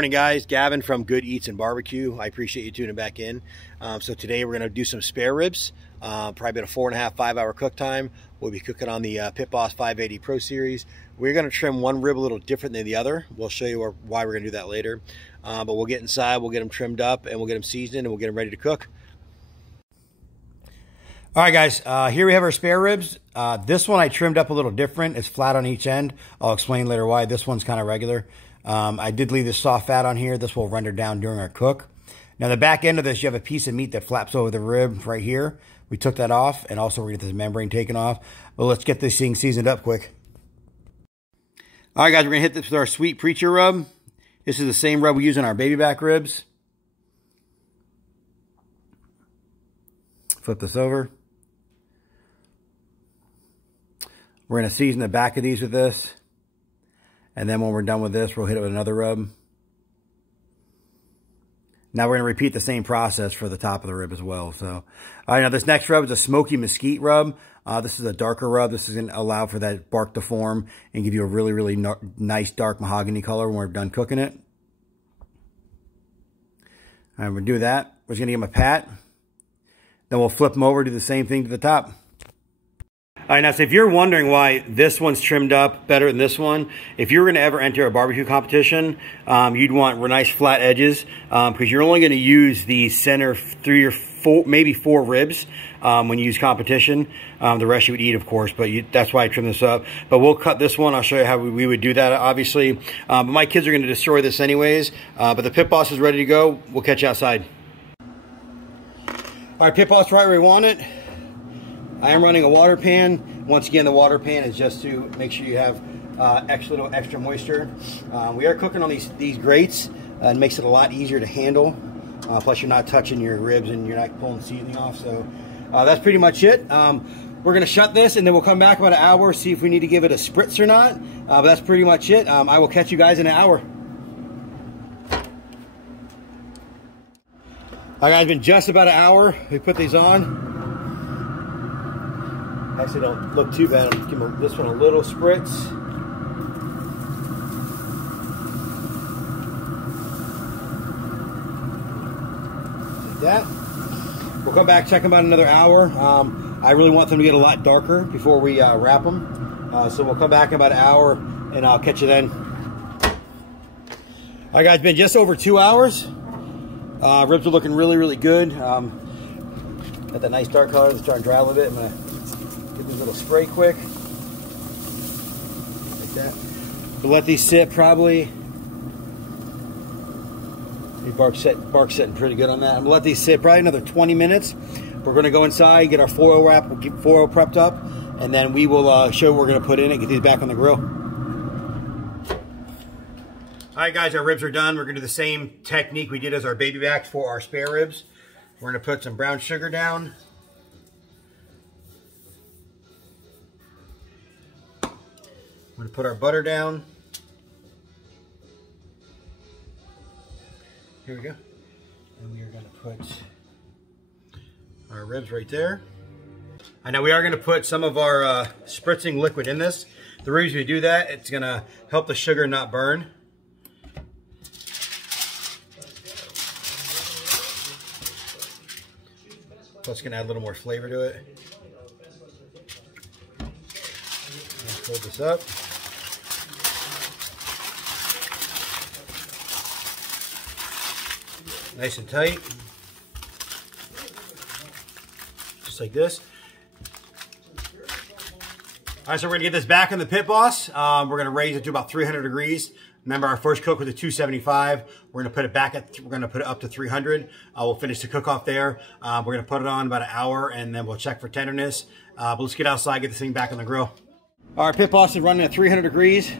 morning, guys. Gavin from Good Eats and Barbecue. I appreciate you tuning back in. So today we're going to do some spare ribs. Probably about a 4.5 to 5 hour cook time. We'll be cooking on the Pit Boss 580 Pro Series. We're going to trim one rib a little different than the other. We'll show you why we're going to do that later. But we'll get inside, we'll get them trimmed up, and we'll get them seasoned, and we'll get them ready to cook. All right, guys, here we have our spare ribs. This one I trimmed up a little different. It's flat on each end. I'll explain later why. This one's kind of regular. I did leave this soft fat on here. This will render down during our cook. Now, the back end of this, you have a piece of meat that flaps over the rib right here. We took that off, and also we're going to get this membrane taken off. But let's get this thing seasoned up quick. All right, guys, we're going to hit this with our Sweet Preacher rub. This is the same rub we use in our baby back ribs. Flip this over. We're going to season the back of these with this. And then when we're done with this, we'll hit it with another rub. Now we're going to repeat the same process for the top of the rib as well. So, all right, now this next rub is a smoky mesquite rub. This is a darker rub. This is going to allow for that bark to form and give you a really, really nice dark mahogany color when we're done cooking it. All right, we're going to do that. We're just going to give them a pat. Then we'll flip them over, do the same thing to the top. All right, now, so if you're wondering why this one's trimmed up better than this one, if you were going to ever enter a barbecue competition, you'd want nice flat edges because you're only going to use the center 3 or 4, maybe 4 ribs when you use competition. The rest you would eat, of course, but that's why I trimmed this up. But we'll cut this one. I'll show you how we would do that, obviously. But my kids are going to destroy this anyways. But the Pit Boss is ready to go. We'll catch you outside. All right, Pit Boss right where we want it. I am running a water pan. Once again, the water pan is just to make sure you have extra moisture. We are cooking on these grates. It makes it a lot easier to handle. Plus, you're not touching your ribs and you're not pulling the seasoning off. So that's pretty much it. We're going to shut this and then we'll come back about an hour, see if we need to give it a spritz or not. But that's pretty much it. I will catch you guys in an hour. All right, guys, it's been just about an hour. We put these on. Actually, don't look too bad. I'll give this one a little spritz. Like that. We'll come back, check them out another hour. I really want them to get a lot darker before we wrap them. So we'll come back in about an hour, and I'll catch you then. All right, guys, it's been just over 2 hours. Ribs are looking really, really good. Got that nice dark color. They're starting to dry a little bit. I'm going to give these a little spray quick. Like that. We'll let these sit probably. The bark's sitting pretty good on that. I'm going to let these sit probably another 20 minutes. We're going to go inside, get our foil wrap, we'll get foil prepped up, and then we will show what we're going to put in it, get these back on the grill. All right, guys, our ribs are done. We're going to do the same technique we did as our baby backs for our spare ribs. We're going to put some brown sugar down. We're going to put our butter down. Here we go. And we are going to put our ribs right there. And now we are going to put some of our spritzing liquid in this. The reason we do that, it's going to help the sugar not burn. Plus, it's going to add a little more flavor to it. Fold this up. Nice and tight. Just like this. All right, so we're going to get this back in the Pit Boss. We're going to raise it to about 300 degrees. Remember, our first cook was at 275. We're going to put it back at, we're going to put it up to 300. We'll finish the cook off there. We're going to put it on about an hour, and then we'll check for tenderness. But let's get outside, get this thing back on the grill. Our Pit Boss is running at 300 degrees.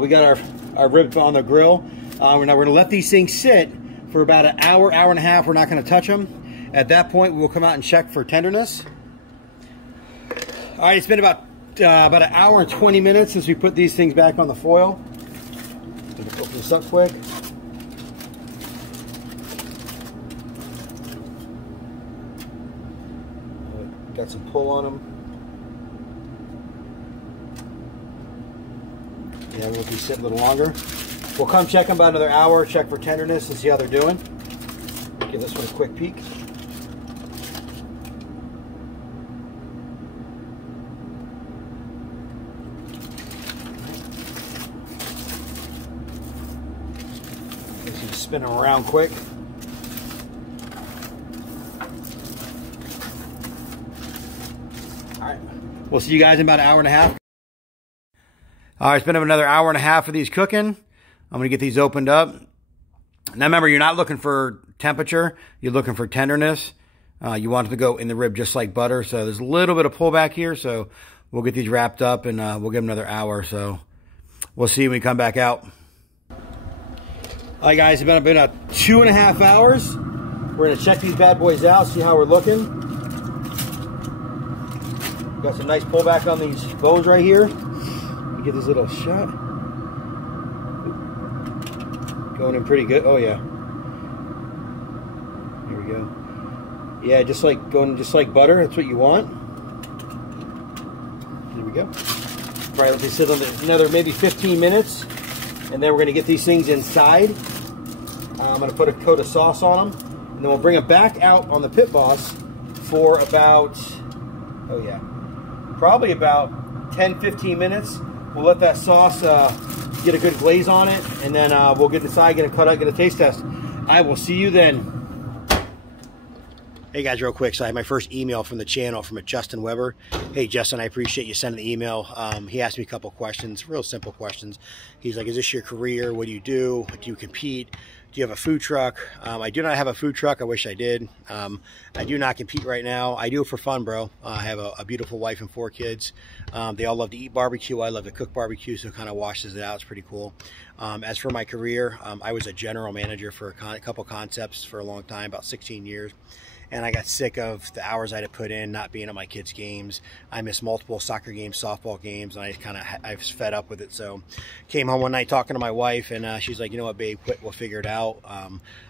We got our ribs on the grill. Now we're going to let these things sit for about an hour, hour and a half. We're not going to touch them. At that point, we'll come out and check for tenderness. All right, it's been about an hour and 20 minutes since we put these things back on the foil. Open this up quick. Got some pull on them. Yeah, we'll be sitting a little longer. We'll come check them about another hour, check for tenderness and see how they're doing. Give this one a quick peek. Just spin them around quick. All right, we'll see you guys in about an hour and a half. All right, it's been another hour and a half of these cooking. I'm gonna get these opened up. Now remember, you're not looking for temperature, you're looking for tenderness. You want it to go in the rib just like butter, so there's a little bit of pullback here, so we'll get these wrapped up and we'll give them another hour, so we'll see when we come back out. All right guys, it's been about 2.5 hours. We're gonna check these bad boys out, see how we're looking. Got some nice pullback on these bones right here. Let me get this little shot. Going in pretty good. Oh yeah. Here we go. Yeah, just like going just like butter. That's what you want. There we go. All right, let me sit on another maybe 15 minutes, and then we're gonna get these things inside. I'm gonna put a coat of sauce on them, and then we'll bring them back out on the Pit Boss for about, oh yeah, probably about 10-15 minutes. We'll let that sauce get a good glaze on it, and then we'll get inside, get it cut out, get a taste test. I will see you then. Hey guys, real quick, so I had my first email from the channel from a Justin Weber. Hey Justin, I appreciate you sending the email. He asked me a couple questions, real simple questions. He's like, is this your career? What do you do? Do you compete? Do you have a food truck? I do not have a food truck. I wish I did. I do not compete right now. I do it for fun, bro. I have a beautiful wife and 4 kids. They all love to eat barbecue. I love to cook barbecue, so it kind of washes it out. It's pretty cool. As for my career, I was a general manager for a couple concepts for a long time, about 16 years. And I got sick of the hours I had to put in not being at my kids' games. I missed multiple soccer games, softball games, and I was fed up with it. So came home one night talking to my wife, and she's like, you know what, babe, quit, we'll figure it out.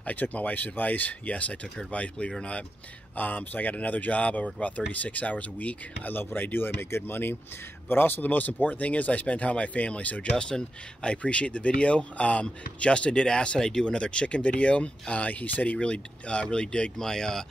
I took my wife's advice. Yes, I took her advice, believe it or not. So I got another job. I work about 36 hours a week. I love what I do. I make good money. But also the most important thing is I spend time with my family. So Justin, I appreciate the video. Justin did ask that I do another chicken video. He said he really digged my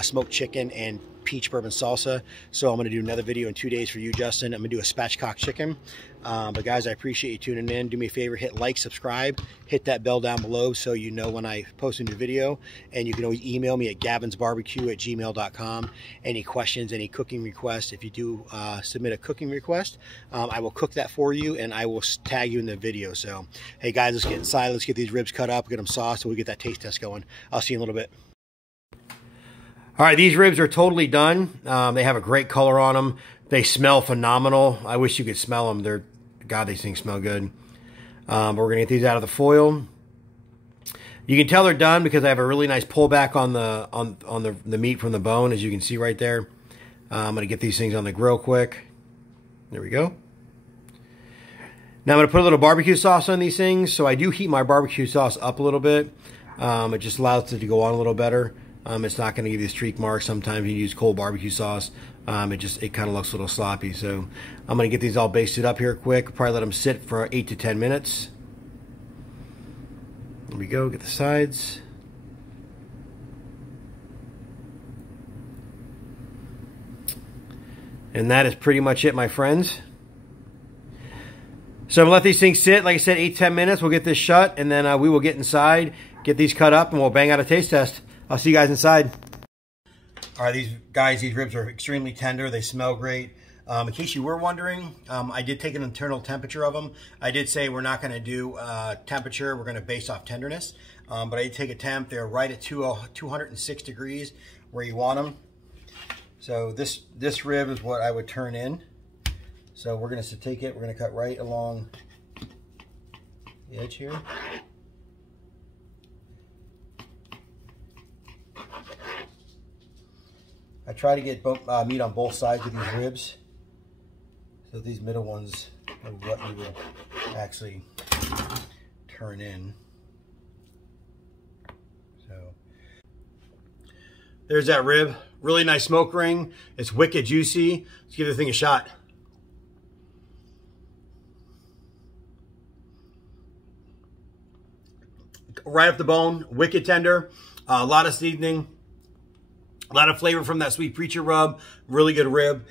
smoked chicken and peach bourbon salsa. So I'm going to do another video in 2 days for you, Justin. I'm going to do a spatchcock chicken. But guys, I appreciate you tuning in. Do me a favor, hit like, subscribe, hit that bell down below so you know when I post a new video. And you can always email me at gavinsbarbecue@gmail.com. Any questions, any cooking requests. If you do submit a cooking request, I will cook that for you and I will tag you in the video. So, hey guys, let's get inside. Let's get these ribs cut up, get them sauced, so we get that taste test going. I'll see you in a little bit. All right, these ribs are totally done. They have a great color on them. They smell phenomenal. I wish you could smell them. God, these things smell good. But we're gonna get these out of the foil. You can tell they're done because I have a really nice pullback on the meat from the bone, as you can see right there. I'm gonna get these things on the grill quick. There we go. Now I'm gonna put a little barbecue sauce on these things. So I do heat my barbecue sauce up a little bit. It just allows it to go on a little better. It's not going to give you streak marks. Sometimes you use cold barbecue sauce. It kind of looks a little sloppy. So I'm going to get these all basted up here quick. Probably let them sit for 8 to 10 minutes. There we go. Get the sides. And that is pretty much it, my friends. So I'm going to let these things sit, like I said, 8 to 10 minutes. We'll get this shut, and then we will get inside, get these cut up, and we'll bang out a taste test. I'll see you guys inside. All right, these ribs are extremely tender. They smell great. In case you were wondering, I did take an internal temperature of them. I did say we're not going to do temperature. We're going to base off tenderness. But I did take a temp. They're right at 206 degrees where you want them. So this rib is what I would turn in. So we're going to take it. We're going to cut right along the edge here. I try to get meat on both sides of these ribs. So these middle ones are what you would actually turn in. So there's that rib. Really nice smoke ring. It's wicked juicy. Let's give the thing a shot. right off the bone, wicked tender, a lot of seasoning, a lot of flavor from that sweet preacher rub, really good rib.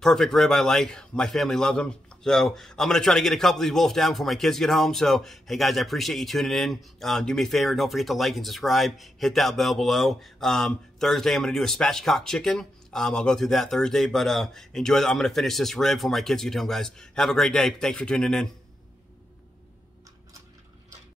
Perfect rib I like. My family loves them. So I'm going to try to get a couple of these wolves down before my kids get home. So, hey guys, I appreciate you tuning in. Do me a favor. Don't forget to like and subscribe. Hit that bell below. Thursday, I'm going to do a spatchcock chicken. I'll go through that Thursday, but enjoy. I'm going to finish this rib before my kids get home, guys. Have a great day. Thanks for tuning in.